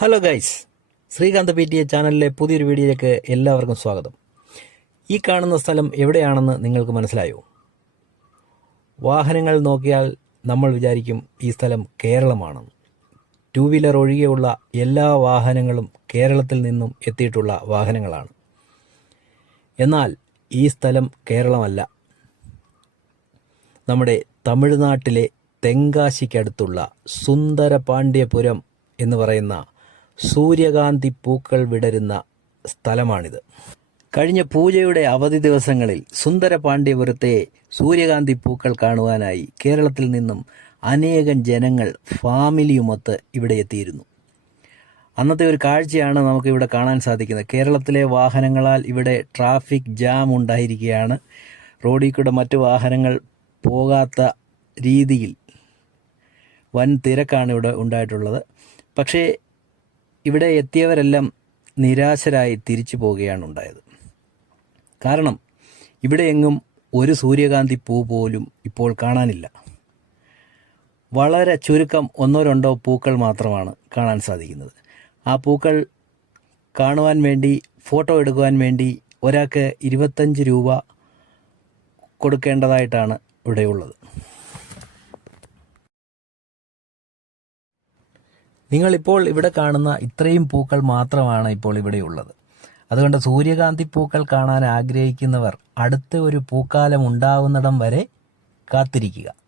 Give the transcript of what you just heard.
Hello guys Srikanth P T A ചാനലിലെ പുതിയൊരു വീഡിയോയിലേക്ക് എല്ലാവർക്കും സ്വാഗതം. ഈ കാണുന്ന സ്ഥലം എവിടെയാണെന്ന് നിങ്ങൾക്ക് മനസ്സിലായോ? വാഹനങ്ങൾ നോക്കിയാൽ നമ്മൾ വിചാരിക്കും ഈ സ്ഥലം കേരളമാണെന്ന് ടു വീലർ ഒഴികെയുള്ള എല്ലാ വാഹനങ്ങളും കേരളത്തിൽ നിന്നും എത്തിയിട്ടുള്ള വാഹനങ്ങളാണ്. എന്നാൽ ഈ സ്ഥലം കേരളമല്ല. നമ്മുടെ തമിഴ്നാട്ടിലെ തെങ്കാശിക്കടുത്തുള്ള സുന്ദരപാണ്ഡ്യപുരം എന്ന് പറയുന്ന സൂര്യകാന്തി പൂക്കൾ വിടരുന്ന സ്ഥലമാണിത്. കഴിഞ്ഞ പൂജയുടെ അവധി ദിവസങ്ങളിൽ സുന്ദര പാണ്ഡ്യപുരത്തെ സൂര്യകാന്തി പൂക്കൾ കാണുവാനായി കേരളത്തിൽ നിന്നും അനേകം ജനങ്ങൾ ഫാമിലിയുമൊത്ത് ഇവിടെ എത്തിയിരുന്നു. അന്നത്തെ ഒരു കാഴ്ചയാണ് നമുക്കിവിടെ കാണാൻ സാധിക്കുന്നത്. കേരളത്തിലെ വാഹനങ്ങളാൽ ഇവിടെ ട്രാഫിക് ജാം ഉണ്ടായിരിക്കുകയാണ്. റോഡിൽ കൂടെ മറ്റു വാഹനങ്ങൾ പോകാത്ത രീതിയിൽ വൻ തിരക്കാണ് ഇവിടെ ഉണ്ടായിട്ടുള്ളത്. പക്ഷേ ഇവിടെ എത്തിയവരെല്ലാം നിരാശരായി തിരിച്ചു പോവുകയാണ് ഉണ്ടായത് കാരണം ഇവിടെ എങ്ങും ഒരു സൂര്യകാന്തി പൂ പോലും ഇപ്പോൾ കാണാനില്ല. വളരെ ചുരുക്കം ഒന്നോ രണ്ടോ പൂക്കൾ മാത്രമാണ് കാണാൻ സാധിക്കുന്നത്. ആ പൂക്കൾ കാണുവാൻ വേണ്ടി ഫോട്ടോ എടുക്കുവാൻ വേണ്ടി ഒരാൾക്ക് ഇരുപത്തഞ്ച് രൂപ കൊടുക്കേണ്ടതായിട്ടാണ് ഇവിടെയുള്ളത്. നിങ്ങളിപ്പോൾ ഇവിടെ കാണുന്ന ഇത്രയും പൂക്കൾ മാത്രമാണ് ഇപ്പോൾ ഇവിടെയുള്ളത്. അതുകൊണ്ട് സൂര്യകാന്തി പൂക്കൾ കാണാൻ ആഗ്രഹിക്കുന്നവർ അടുത്ത ഒരു പൂക്കാലം ഉണ്ടാവുന്നിടം വരെ കാത്തിരിക്കുക.